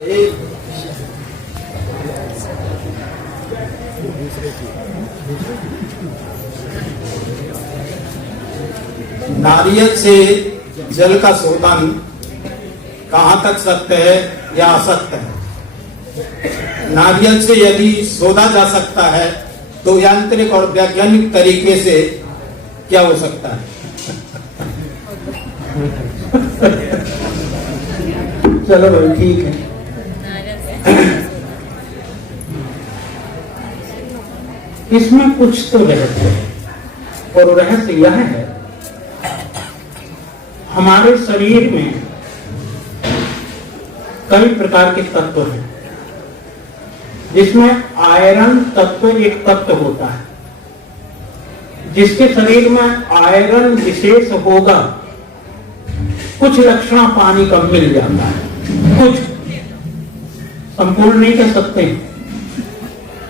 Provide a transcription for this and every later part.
नारियल से जल का शोधन कहाँ तक सत्य है या असत्य है? नारियल से यदि शोधा जा सकता है तो यांत्रिक और वैज्ञानिक तरीके से क्या हो सकता है? चलो भाई ठीक है। इसमें कुछ तो रहस्य है और रहस्य यह है, हमारे शरीर में कई प्रकार के तत्व हैं, जिसमें आयरन तत्व एक तत्व होता है। जिसके शरीर में आयरन विशेष होगा, कुछ लक्षण पानी का मिल जाता है, कुछ, संपूर्ण नहीं कह सकते,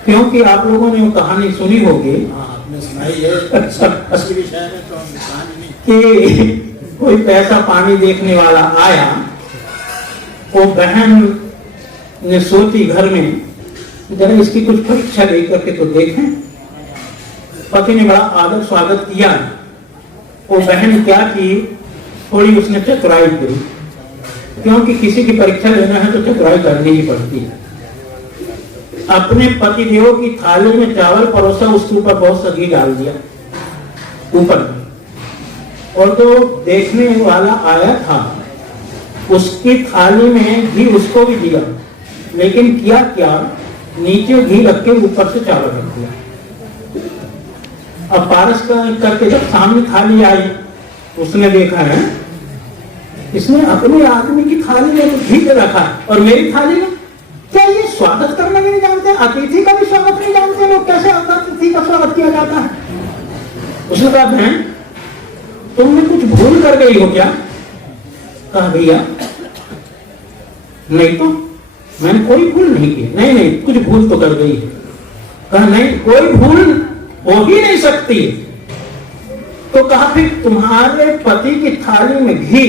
क्योंकि आप लोगों ने वो कहानी सुनी होगी। आपने सुनाई है असली विषय में तो हम कहानी नहीं कि कोई पैसा पानी देखने वाला आया, वो बहन ने सोची घर में जरा इसकी कुछ परीक्षा लेकर के तो देखें। पति ने बड़ा आदर स्वागत किया। वो बहन क्या की, थोड़ी उसने चतुराई की, क्योंकि किसी की परीक्षा लेना है तो चतुराई करनी ही पड़ती है। अपने पति देव की थाली में चावल परोसा, उसके ऊपर बहुत सा घी डाल दिया ऊपर, और जो देखने वाला आया था उसकी थाली में घी उसको भी दिया, लेकिन किया क्या, नीचे घी रख के ऊपर से चावल रख दिया। अब पारस करके जब सामने थाली आई, उसने देखा है इसने अपने आदमी की थाली में तो घी रखा और मेरी थाली में, क्या ये स्वागत करना नहीं जानते? अतिथि का भी स्वागत नहीं जानते लोग, कैसे अतिथि का स्वागत किया जाता है? उसने कहा बहन तुमने कुछ भूल कर गई हो क्या? कहा भैया नहीं तो मैंने कोई भूल नहीं की। नहीं नहीं कुछ भूल तो कर गई है। कहा नहीं कोई भूल हो ही नहीं सकती। तो कहा फिर तुम्हारे पति की थाली में घी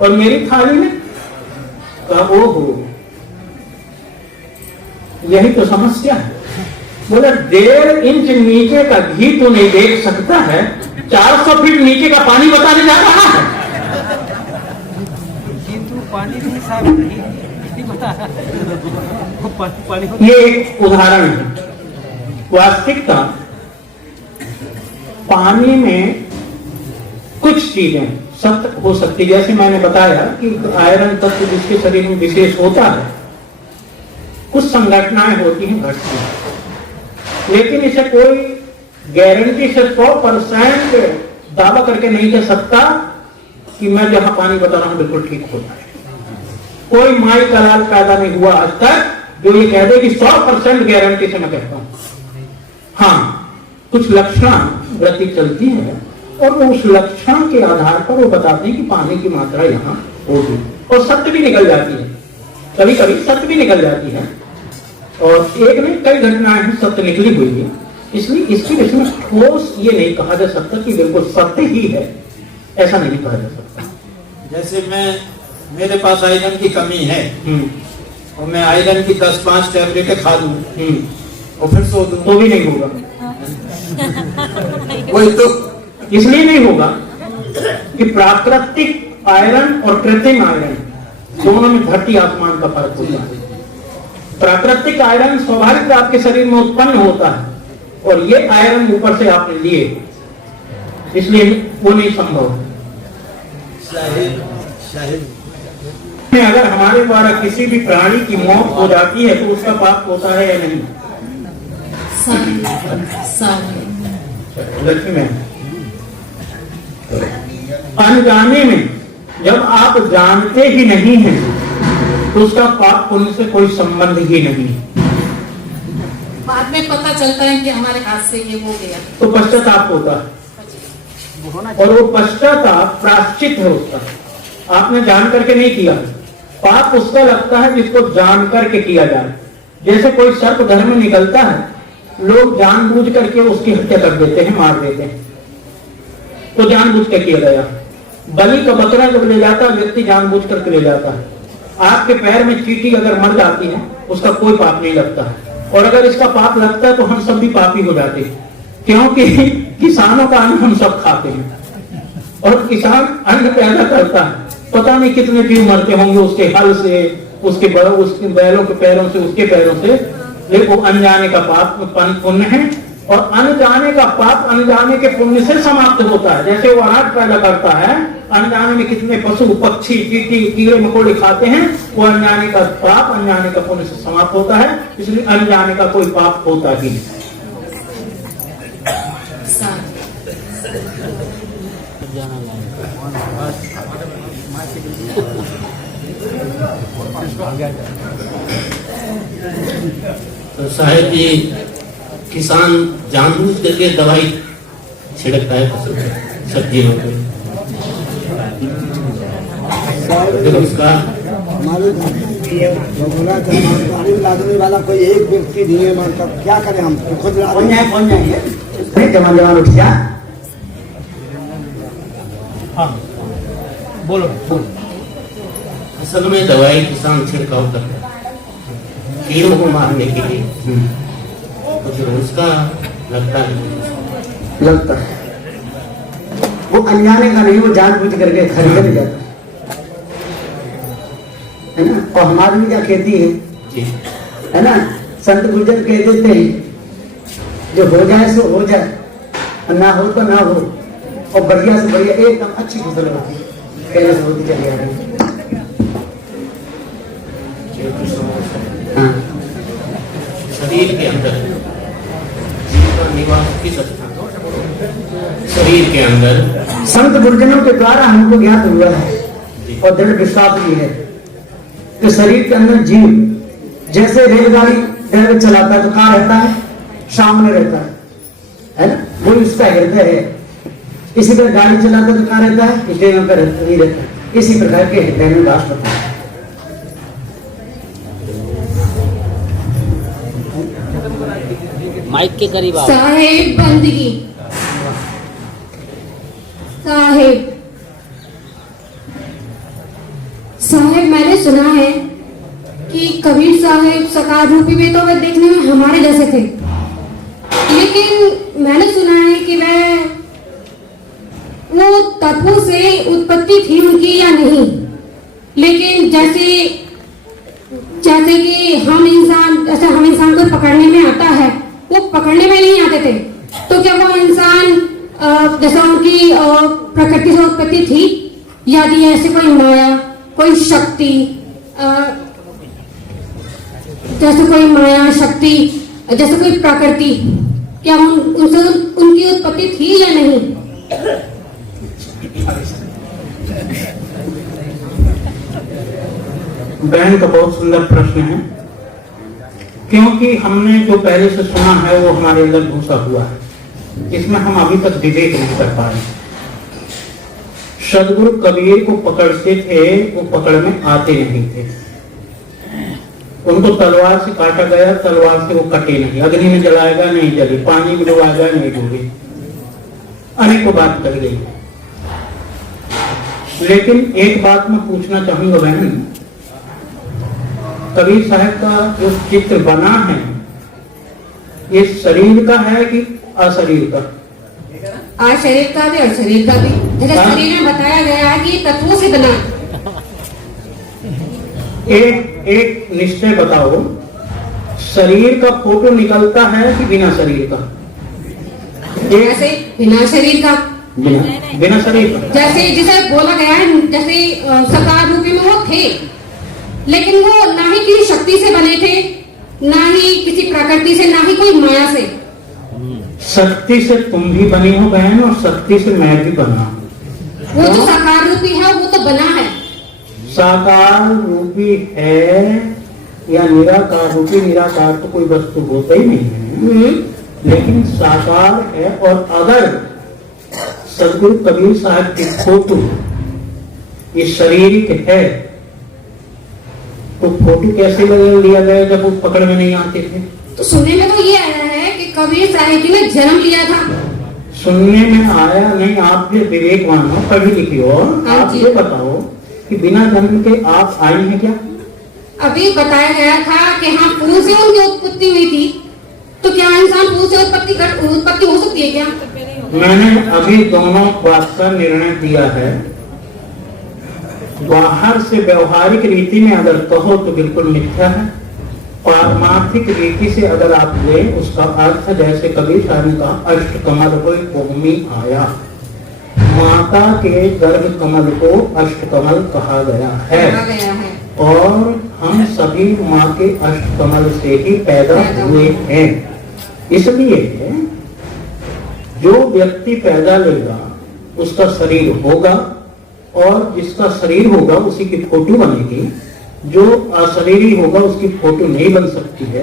और मेरी थाली में? कहा ओहो यही तो समस्या है। बोला 1.5 इंच नीचे का घी तो नहीं देख सकता है, 400 फीट नीचे का पानी बताने जा रहा है। पानी नहीं साफ नहीं बता। ये एक उदाहरण है। वास्तविकता पानी में कुछ चीजें सत्य हो सकती, जैसे मैंने बताया कि आयरन तत्व जिसके शरीर में विशेष होता है, कुछ संघटनाएं होती हैं, घटती हैं, लेकिन इसे कोई गारंटी से 100% दावा करके नहीं कह सकता कि मैं जहां पानी बता रहा हूं बिल्कुल ठीक होता है। कोई माई का लाल पैदा नहीं हुआ आज तक जो ये कह दे कि 100% गारंटी से मैं कहता हूं। हाँ कुछ लक्षण गति चलती है और वो उस लक्षण के आधार पर वो बताते हैं कि पानी की मात्रा यहाँ होगी, और सत्य भी निकल जाती है, कभी कभी सत्य भी निकल जाती है, और एक में कई घटनाएं हैं सत्य निकली हुई है। इसलिए इसकी विषय में ठोस ये नहीं कहा जा सकता कि बिल्कुल सत्य ही है, ऐसा नहीं कहा जा सकता। जैसे मेरे पास आयरन की कमी है और मैं आयरन की 10-5 टैबलेटें खा लूं और फिर सो दूं तो भी नहीं होगा। वही तो इसलिए नहीं होगा कि प्राकृतिक आयरन और कृत्रिम आयरन दोनों में धरती आसमान का फर्क होता है। प्राकृतिक आयरन स्वाभाविक आपके शरीर में उत्पन्न होता है, और ये आयरन ऊपर से आपने लिए, इसलिए वो नहीं संभव। अगर हमारे द्वारा किसी भी प्राणी की मौत हो जाती है तो उसका पाप होता है या नहीं? लक्ष्मी, अनजाने में जब आप जानते ही नहीं हैं तो उसका पाप पुण्य से कोई संबंध ही नहीं। बाद में पता चलता है कि हमारे हाथ से ये हो गया तो पश्चाताप होता है, और वो पश्चाताप प्रायश्चित है उसका। आपने जान करके नहीं किया, पाप उसका लगता है जिसको जान करके किया जाए। जैसे कोई सर्प घर में निकलता है, लोग जानबूझ करके उसकी हत्या कर देते हैं, मार देते हैं, तो जानबूझ कर किया गया। बलि का बकरा जब ले जाता है व्यक्ति जानबूझ करके ले जाता है। आपके पैर में चींटी अगर मर जाती है उसका कोई पाप नहीं लगता है, और अगर इसका पाप लगता है तो हम सब भी पापी हो जाते हैं, क्योंकि किसानों का अन्न हम सब खाते हैं और किसान अन्न पैदा करता है। पता नहीं कितने जीव मरते होंगे उसके हल से, उसके बैलों के पैरों से, उसके पैरों से, लेकिन वो अनजाने का पाप पुण्य है, और अनजाने का पाप अनजाने के पुण्य से समाप्त होता है। जैसे वो अनाज पैदा करता है, अनजाने में कितने पशु पक्षी चींटी कीड़े मकोड़े खाते हैं, वो अनजाने का पाप अनजाने का पुण्य से समाप्त होता है, इसलिए अनजाने का कोई पाप होता ही नहीं। तो साहेब जी, किसान जानबूझ करके दवाई छिड़कता है सब्जियों पे, उसका लादने वाला कोई एक व्यक्ति नहीं है, मतलब क्या करें हम, तो खुद कौन जाएंगे जवान उठ जा। हाँ बोलो बोलो। असल में दवाई किसान छिड़काव करता है कीड़ों को मारने के लिए, तो फिर उसका लगता है वो अनजाने का नहीं, वो जानबूझ करके खरीदने जाता है ना। और हमारी भी क्या खेती है ना, संत गुर्जर कह देते हैं जो हो जाए सो हो जाए, और ना हो तो ना हो, और बढ़िया से बढ़िया एकदम अच्छी फसल होती है, पहले से होती चली आ रही है। हाँ। शरीर के अंदर जीव का निवास किस स्थान, शरीर के अंदर संत गुरुजनों के द्वारा हमको ज्ञात हुआ है और दृढ़ विश्वास भी है कि शरीर के अंदर जीव जैसे रेलगाड़ी ड्राइवर चलाता है तो कहाँ रहता है, सामने रहता है ना, वो उसका हृदय है। इसी तरह गाड़ी चलाता है तो कहाँ रहता है, स्टेशन पर नहीं रहता है। इसी प्रकार के हृदय में वास करता है। माइक के करीब आओ। साहेब बंदगी, साहेब मैंने सुना है कि कबीर साहेब साकार रूपी में तो वे देखने में हमारे जैसे थे, लेकिन मैंने सुना है कि वो तत्वों से उत्पत्ति थी उनकी या नहीं, लेकिन जैसे कि हम इंसान को पकड़ने में आता है, वो पकड़ने में नहीं आते थे, तो क्या वो इंसान जैसा उनकी प्रकृति से उत्पत्ति थी, यदि ऐसे कोई माया, कोई शक्ति, जैसे कोई माया शक्ति, जैसे कोई प्रकृति, क्या उनसे उनकी उत्पत्ति थी या नहीं? बहन का बहुत सुंदर प्रश्न है, क्योंकि हमने जो पहले से सुना है वो हमारे अंदर घुसा हुआ है, इसमें हम अभी तक विवेक नहीं कर पा रहे। सदगुरु कबीर को पकड़ते थे, वो पकड़ में आते नहीं थे, उनको तलवार से काटा गया, तलवार से वो कटे नहीं, अग्नि में जलाएगा नहीं जले, पानी में डुबाएगा नहीं डूबे, अनेकों बात कर गई। लेकिन एक बात मैं पूछना चाहूंगा बहन, कबीर साहब का जो चित्र बना है ये शरीर का है कि अशरीर का? शरीर का भी और शरीर का भी, जैसे शरीर में बताया गया है कि तत्वों से बना। एक निश्चय बताओ, शरीर का फोटो निकलता है कि बिना शरीर का? जैसे बिना शरीर का, बिना शरीर का, जैसे जिसे बोला गया है, जैसे साकार रूपी में वो थे, लेकिन वो ना ही किसी शक्ति से बने थे, ना ही किसी प्रकृति से, ना ही कोई माया से। शक्ति से तुम भी बनी हो बहन, और शक्ति से मैं भी बना हूं। वो जो साकार रूपी है वो तो बना है। साकार रूपी है या निराकार रूपी? निराकार तो कोई वस्तु होता ही नहीं है, लेकिन साकार है। और अगर सदगुरु कबीर साहब की फोटो ये शारीरिक है तो फोटो कैसे लिया गया जब वो पकड़ में नहीं आते थे? तो सुनने में तो ये आया है कि कबीर साहिब ने जन्म लिया था। सुनने में आया नहीं, आप भी विवेकवान हो, पढ़ी लिखी हो, हाँ आप जी। ये बताओ कि बिना जन्म के आप आई हैं क्या? अभी बताया गया था कि हाँ फूल से उनकी उत्पत्ति हुई थी, तो क्या इंसान फूल से उत्पत्ति हो सकती है क्या? मैंने अभी दोनों बात का निर्णय दिया है। बाहर से व्यवहारिक रीति में अगर कहो तो बिल्कुल मिथ्या है। पारमार्थिक रीति से अगर आप ले उसका अर्थ जैसे कबीर साहब ने कहा, अष्टकमल को भूमि आया, माता के गर्भ कमल को अष्टकमल कहा गया है। और हम सभी माँ के अष्टकमल से ही पैदा हुए हैं। इसलिए जो व्यक्ति पैदा लेगा उसका शरीर होगा, और जिसका शरीर होगा उसी की फोटो बनेगी। जो अशरीरी होगा उसकी फोटो नहीं बन सकती है।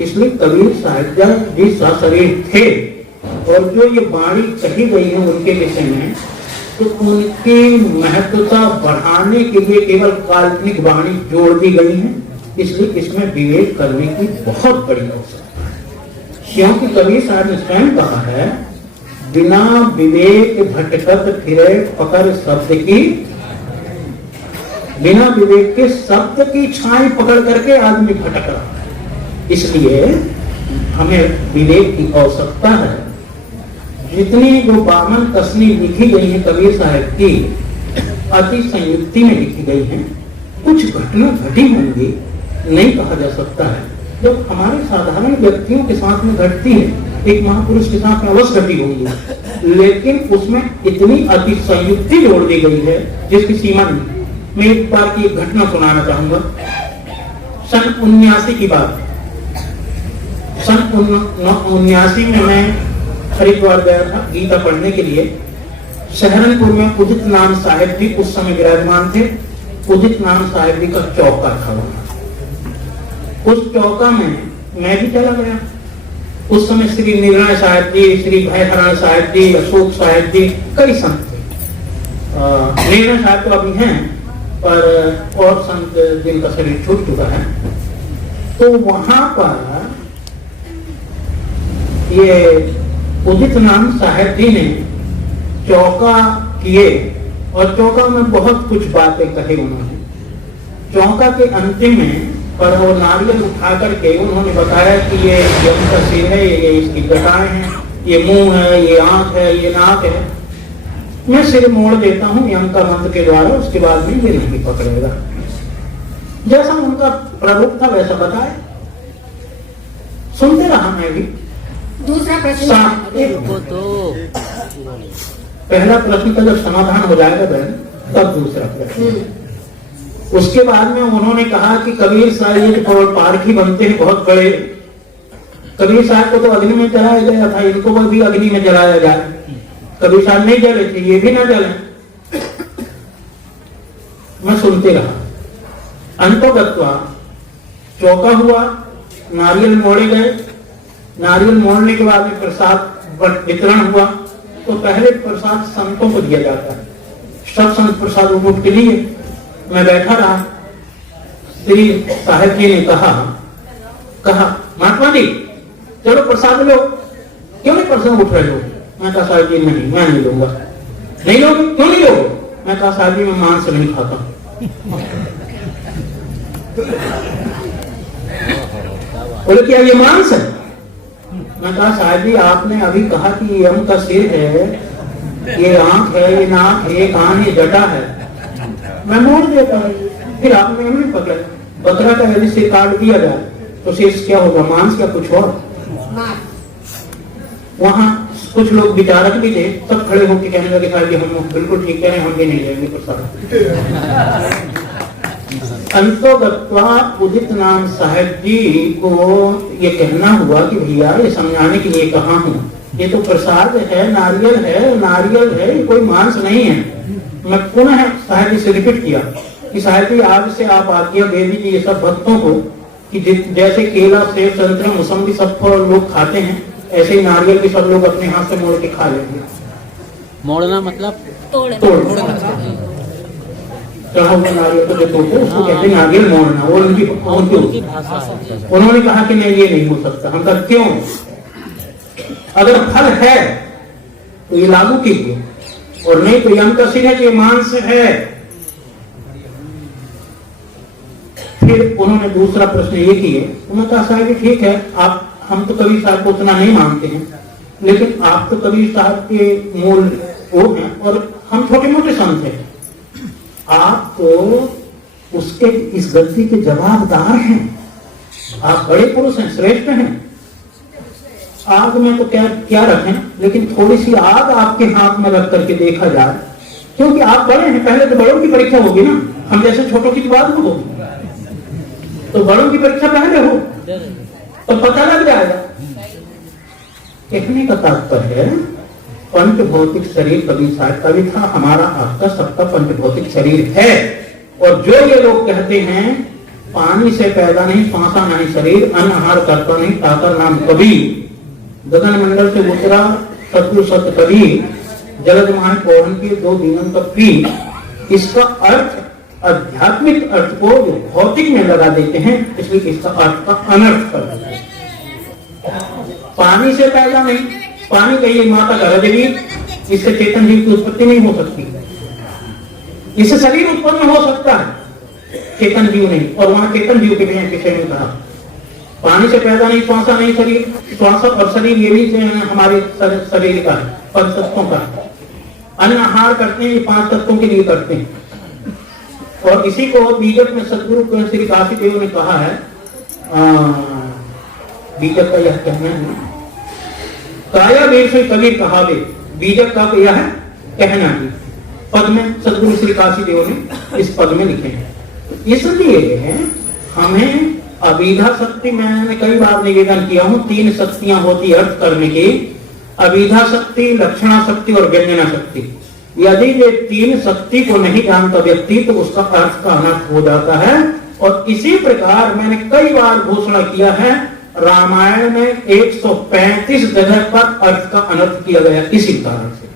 इसलिए कबीर साहिब जी सशरीर थे, और जो ये वाणी कही गई है उनके विषय में, तो उनकी महत्वता बढ़ाने के लिए केवल काल्पनिक वाणी जोड़ दी गई है। इसलिए इसमें विवेक करने की बहुत बड़ी आवश्यकता है, क्योंकि कबीर साहब ने स्वयं कहा है, बिना विवेक भटकत फिरे पकड़ शब्द की, बिना विवेक के शब्द की छाई पकड़ करके आदमी भटक रहा है। इसलिए हमें विवेक की आवश्यकता है। जितनी जो 52 कसनी लिखी गई है कबीर साहब की, अति संयुक्ति में लिखी गई है। कुछ घटना घटी होंगी, नहीं कहा जा सकता है। जब हमारे साधारण व्यक्तियों के साथ में घटती है, एक महापुरुष के साथ में अवश्य घटी होंगी, लेकिन उसमें इतनी अति संयुक्ति जोड़ दी गई है जिसकी सीमा नहीं। मैं एक बार की एक घटना सुनाना चाहूंगा। सन 79 की बात। सन 79 में मैं हरिद्वार गया था गीता पढ़ने के लिए। सहारनपुर में उदित नाम साहिब जी उस समय विराजमान थे। उदित नाम साहिब जी का चौका था वहां। उस चौका में मैं भी चला गया। उस समय श्री निर्णय साहिब जी, श्री भयहरण साहिब जी, अशोक साहिब जी, कई संत थे। निर्णय साहिब तो अभी हैं, पर और संत जिनका शरीर छूट चुका है। तो वहां पर ये उदित नाम साहिब जी ने चौका किए, और चौका में बहुत कुछ बातें कही उन्होंने। चौका के अंतिम में पर वो नारियल उठा करके उन्होंने बताया कि ये यम का सिर है, ये इसकी जटाएं हैं, ये मुंह है, ये आंख है, ये नाक है। मैं सिर मोड़ देता हूँ यम का मंत्र के द्वारा, उसके बाद में ये नहीं पकड़ेगा। जैसा उनका प्रभुत्व था वैसा बताए, सुनते रहा मैं भी। दूसरा प्रश्न, पहला प्रश्न का जब समाधान हो जाएगा बहन, तब दूसरा प्रश्न। उसके बाद में उन्होंने कहा कि कबीर साहिब और पारखी बनते हैं बहुत बड़े। कबीर साहब को तो अग्नि में जलाया गया था, इनको भी अग्नि में जलाया जाए। कबीर साहब नहीं जले थे, ये भी ना जले। मैं सुनते रहा। अंतोगत्वा चौका हुआ, नारियल मोड़े गए। नारियल मोड़ने के बाद में प्रसाद वितरण हुआ। तो पहले प्रसाद संतों को दिया जाता है। सब संत प्रसाद उठ के लिए। मैं बैठा रहा। श्री साहिब जी ने कहा महात्मा जी चलो प्रसाद लो। क्यों नहीं प्रसाद उठ रहे हो? मैं कहा साहिब जी नहीं, मैं नहीं लूंगा। नहीं लोगे? क्यों नहीं लोगे? मैं कहा साहिब जी मैं मांस नहीं खाता। बोले क्या ये मांस है? मैं कहा साहिब जी आपने अभी कहा कि ये यम का सिर है, ये आंख है, ये नाक है, ये कान है, जटा है। मैं मोड़ देता हूँ। फिर आपने नहीं पकड़ा। बकरा का यदि सिर काट दिया जाए तो शेष क्या होगा? मांस क्या कुछ और? वहां कुछ लोग विचारक भी थे, सब खड़े होकर कहने लगे साहब जी हम बिल्कुल ठीक कह रहे हैं, हम भी नहीं लेंगे प्रसाद। अंतोगत्वा उदित नाम साहिब जी को ये कहना हुआ कि भैया ये समझाने के लिए कहा हूँ, ये तो प्रसाद है, नारियल है, ये कोई मांस नहीं है। मैं पुनः साहिब जी से रिपीट किया कि साहिब जी आज से आप आज्ञा दे दीजिए ये सब भक्तों को कि जैसे केला, सेब, संतरा, मौसम्बी सब लोग खाते हैं, ऐसे ही नारियल भी सब लोग अपने हाथ से मोड़ के खा लेंगे। मोड़ना मतलब तोड़ चढ़ा हुआ नारियल को जो तोड़ते उसको कहते हैं नारियल मोड़ना। वो उनकी भाषा। उन्होंने कहा कि नहीं ये नहीं हो सकता। हम कहा क्यों? अगर फल है तो ये लागू कीजिए, और नहीं तो यम का सिर है कि मांस है। फिर उन्होंने दूसरा प्रश्न ये किए, उन्होंने कहा साहब जी ठीक है, आप हम तो कबीर साहब को उतना नहीं मानते हैं, लेकिन आप तो कबीर साहब के मूल वो हैं और हम छोटे मोटे संत हैं, आप तो उसके इस गलती के जवाबदार हैं, आप बड़े पुरुष हैं, श्रेष्ठ हैं। आग में तो क्या रखें, लेकिन थोड़ी सी आग आपके हाथ में रख करके देखा जाए, क्योंकि आप बड़े हैं, पहले तो बड़ों की परीक्षा होगी ना, हम जैसे छोटों की बात में होगी, तो बड़ों की परीक्षा पहले हो तो पता लग जाएगा। कहने का तात्पर्य है पंच भौतिक शरीर कबीर साहब का भी था, हमारा आपका सबका पंच भौतिक शरीर है। और जो ये लोग कहते हैं पानी से पैदा नहीं, सांसा नहीं शरीर, अन्न आहार करता नहीं, ताकर नाम कबीर, गगन मंडल से उतरा सतगुरु सत्य कबीर, जलद माहे पौधन के 2 दिनों का पी, इसका अर्थ आध्यात्मिक अर्थ को जो भौतिक में लगा देते हैं, इसलिए इसका अर्थ का अनर्थ कर देते हैं। पानी से पैदा नहीं, पानी कहिए माता का रजवीर, इससे चेतन जीव की उत्पत्ति नहीं हो सकती, इससे शरीर उत्पन्न हो सकता है, चेतन जीव नहीं। और वहां चेतन जीव के विषय में कहा पानी से पैदा नहीं, श्वासा नहीं शरीर, श्वास और शरीर ये भी हमारे शरीर का है, 5 तत्वों का। अन्न आहार करते हैं, ये 5 तत्वों के लिए करते हैं। और इसी को बीजक में सदगुरु श्री काशी देव ने कहा है, बीजक का यह कहना है, काया वीर से कबीर कहावे, बीजक का यह है कहना ही, पद में सदगुरु श्री काशी देव ने इस पद में लिखे हैं। इसलिए हमें अविधा शक्ति, मैंने कई बार निवेदन किया हूं, 3 शक्तियां होती अर्थ करने की, अविधा शक्ति, लक्षणा शक्ति और व्यंजना शक्ति। यदि ये 3 शक्ति को नहीं जानता व्यक्ति तो उसका अर्थ का अनर्थ हो जाता है। और इसी प्रकार मैंने कई बार घोषणा किया है, रामायण में 135 जगह पर अर्थ का अनर्थ किया गया इसी कारण से।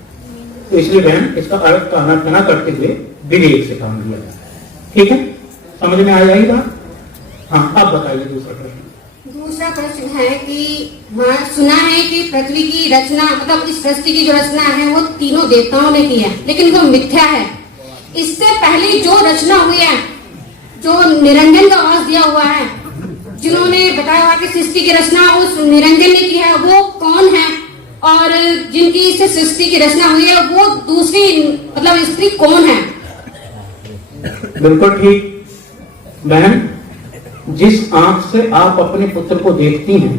तो इसलिए बहन इसका अर्थ का अनर्थ न करते हुए विवेक से काम लिया जाए। ठीक है, समझ में आ जाएगा? हाँ, अब बताइए दूसरा प्रश्न। दूसरा प्रश्न है कि सुना है कि पृथ्वी की रचना, मतलब इस सृष्टि की जो रचना है वो तीनों देवताओं ने की है, लेकिन वो मिथ्या है। इससे पहले जो रचना हुई है, जो निरंजन का वास दिया हुआ है, जिन्होंने बताया हुआ कि सृष्टि की रचना उस निरंजन ने की है, वो कौन है? और जिनकी इस सृष्टि की रचना हुई है वो दूसरी मतलब स्त्री कौन है? बिल्कुल ठीक बहन, जिस आंख से आप अपने पुत्र को देखती हैं,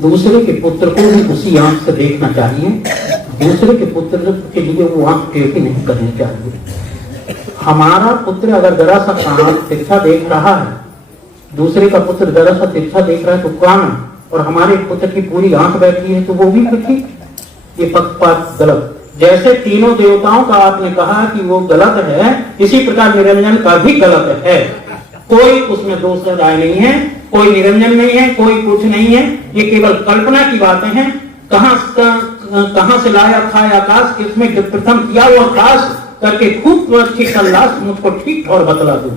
दूसरे के पुत्र को भी उसी आंख से देखना चाहिए। दूसरे के पुत्र के लिए वो आंख टेढ़ी नहीं करनी चाहिए। हमारा पुत्र अगर जरा सा तिरछा देख रहा है, दूसरे का पुत्र जरा सा तिरछा देख रहा है तो कान, और हमारे पुत्र की पूरी आंख बैठी है तो वो भी ठीक। ये पक्षपात गलत। जैसे तीनों देवताओं का आपने कहा कि वो गलत है, इसी प्रकार निरंजन का भी गलत है। कोई उसमें दोष राय नहीं है, कोई निरंजन नहीं है, कोई कुछ नहीं है, ये केवल कल्पना की बातें हैं। कहां से लाया था आकाश, इसमें जब प्रथम किया वो आकाश करके खूब अच्छी सल्लाह मुझको ठीक और बतला दो।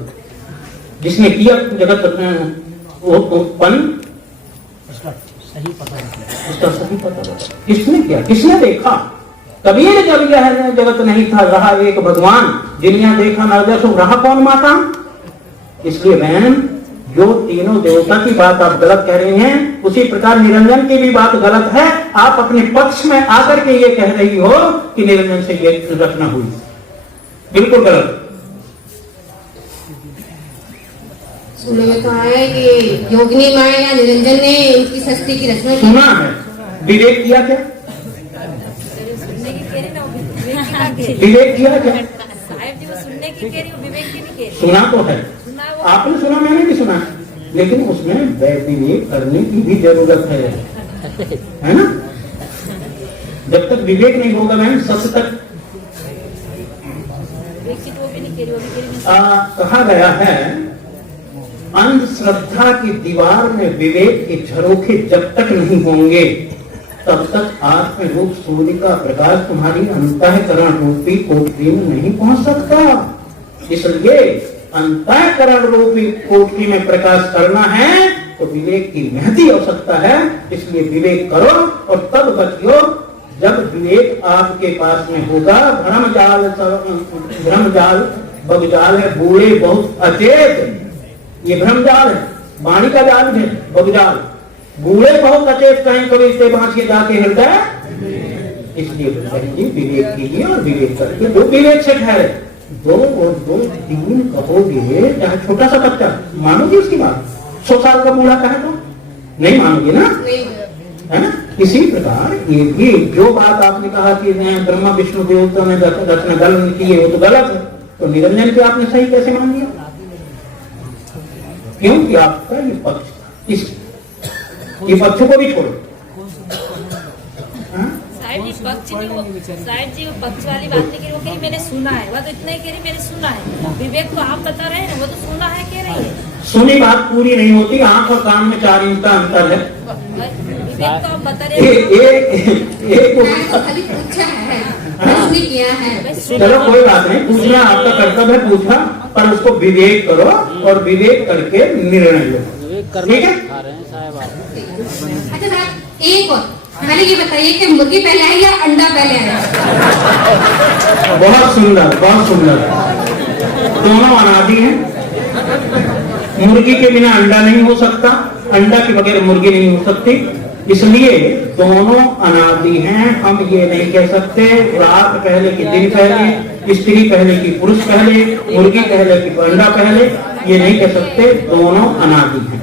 जिसने किया जगत उत्पन्न उसका सही पता लगा। किसने किया, किसने देखा? कबीर जब यह जगत नहीं था, रहा एक भगवान, जिन्हें देखा नरदय सो रहा कौन माता। इसलिए बहन, जो तीनों देवता की बात आप गलत कह रहे हैं, उसी प्रकार निरंजन की भी बात गलत है। आप अपने पक्ष में आकर के ये कह रही हो कि निरंजन से ये रचना हुई, बिल्कुल गलत। सुनने में तो आया कि योगिनी माया या निरंजन ने इनकी सृष्टि की रचना की। सुना है, विवेक किया क्या? विवेक किया क्या? सुना तो है, आपने सुना, मैंने भी सुना, लेकिन उसमें विवेक करने की भी जरूरत है ना? जब तक विवेक नहीं होगा मैम, सत्य तक कहा गया है, अंधश्रद्धा की दीवार में विवेक के झरोखे जब तक नहीं होंगे तब तक आत्म रूप सूर्य का प्रकाश तुम्हारी अंतःकरण रूपी कोठरी में नहीं पहुंच सकता। इसलिए अंतःकरण रूपी कोठरी में प्रकाश करना है तो विवेक की महती आवश्यकता है। इसलिए विवेक करो और तब बचियो। जब विवेक आपके पास में होगा, भ्रम जाल बगजाल है, बूढ़े बहुत अचेत, ये भ्रमजाल है, वाणी का जाल है, बगजाल। बूढ़े बहुत अचेत कहीं कभी से बांचिए जाके हृदय, इसलिए विवेक कीजिए और विवेक करके दो विवेक से ठहरे। दो और दो तीन कहोगे, चाहे छोटा सा बच्चा, मानोगे उसकी बात? 100 साल का बूढ़ा कहे तो नहीं मानोगे ना, है ना? इसी प्रकार ये भी जो बात आपने कहा कि ब्रह्मा विष्णु देवता ने रचना गलत की है, वो तो गलत है, तो निरंजन पे आपने सही कैसे मान लिया? क्योंकि आपका ये पक्ष, इस ये पक्ष को भी छोड़ो। साहिब जी पक्ष नहीं, वो साहिब जी वो पक्ष वाली बात नहीं करी, वो कही मैंने सुना है, वह तो इतना ही कह रही मैंने सुना है। विवेक तो आप बता रहे हैं, वो तो सुना है कह रही है। सुनी बात पूरी नहीं होती, आंख और कान में 4 इंच का अंतर है। विवेक तो आप बता रहे हैं। एक खाली पूछा है, प्रश्न किया है। चलो कोई बात नहीं, पूछना आपका कर्तव्य है, पूछा, पर उसको विवेक करो और विवेक करके निर्णय लो। ठीक है? अच्छा साहब, एक और पहले ये बताइए कि मुर्गी पहले आई या अंडा पहले आया? बहुत सुंदर, बहुत सुंदर। दोनों अनादि हैं। मुर्गी के बिना अंडा नहीं हो सकता, अंडा के बगैर मुर्गी नहीं हो सकती, इसलिए दोनों अनादि हैं। हम ये नहीं कह सकते रात पहले कि दिन पहले, स्त्री पहले कि पुरुष पहले, मुर्गी पहले कि अंडा पहले, ये नहीं कह सकते, दोनों अनादि हैं।